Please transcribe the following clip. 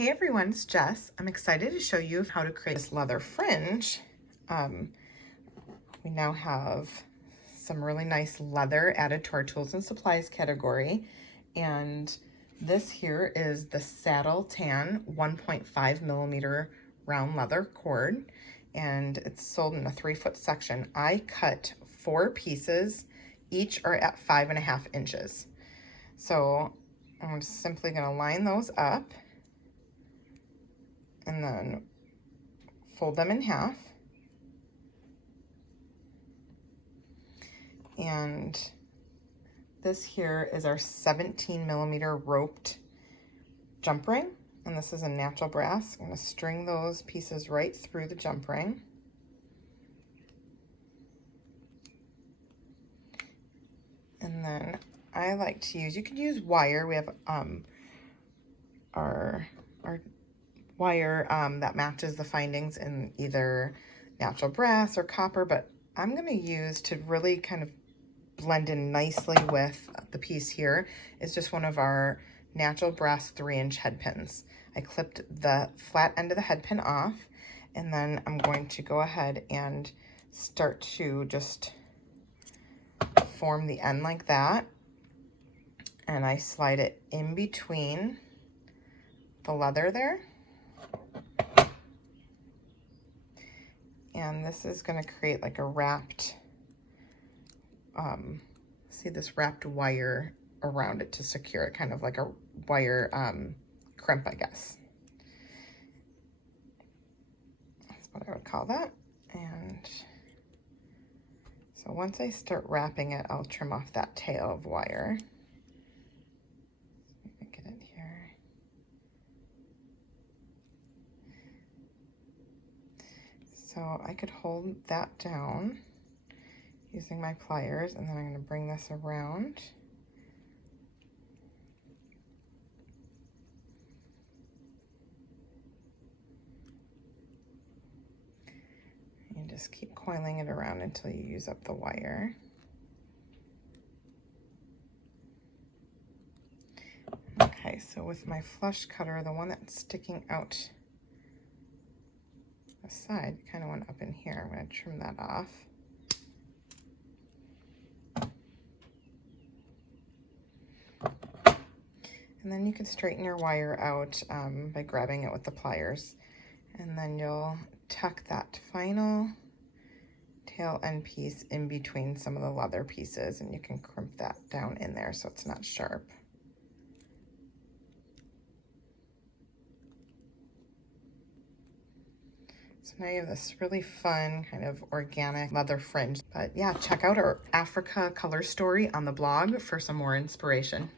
Hey everyone, it's Jess. I'm excited to show you how to create this leather fringe. We now have some really nice leather added to our tools and supplies category. And this here is the Saddle Tan 1.5 millimeter round leather cord. And it's sold in a 3-foot section. I cut 4 pieces, each are at 5.5 inches. So I'm just simply gonna line those up and then fold them in half. And this here is our 17 millimeter roped jump ring, and this is a natural brass. I'm going to string those pieces right through the jump ring. And then I like to use, you could use wire. We have our wire that matches the findings in either natural brass or copper, but I'm going to use, to really kind of blend in nicely with the piece here, is just one of our natural brass 3-inch head pins. I clipped the flat end of the head pin off, and then I'm going to go ahead and start to just form the end like that, and I slide it in between the leather there. And this is going to create like a wrapped, see this wrapped wire around it to secure it, kind of like a wire crimp, I guess. That's what I would call that. And so once I start wrapping it, I'll trim off that tail of wire. Let me get it here. So I could hold that down using my pliers, and then I'm going to bring this around. And just keep coiling it around until you use up the wire. Okay, so with my flush cutter, the one that's sticking out the side, kind of went up in here. I'm going to trim that off. And then you can straighten your wire out by grabbing it with the pliers. And then you'll tuck that final tail end piece in between some of the leather pieces, and you can crimp that down in there so it's not sharp. So now you have this really fun kind of organic leather fringe. But yeah, check out our Africa color story on the blog for some more inspiration.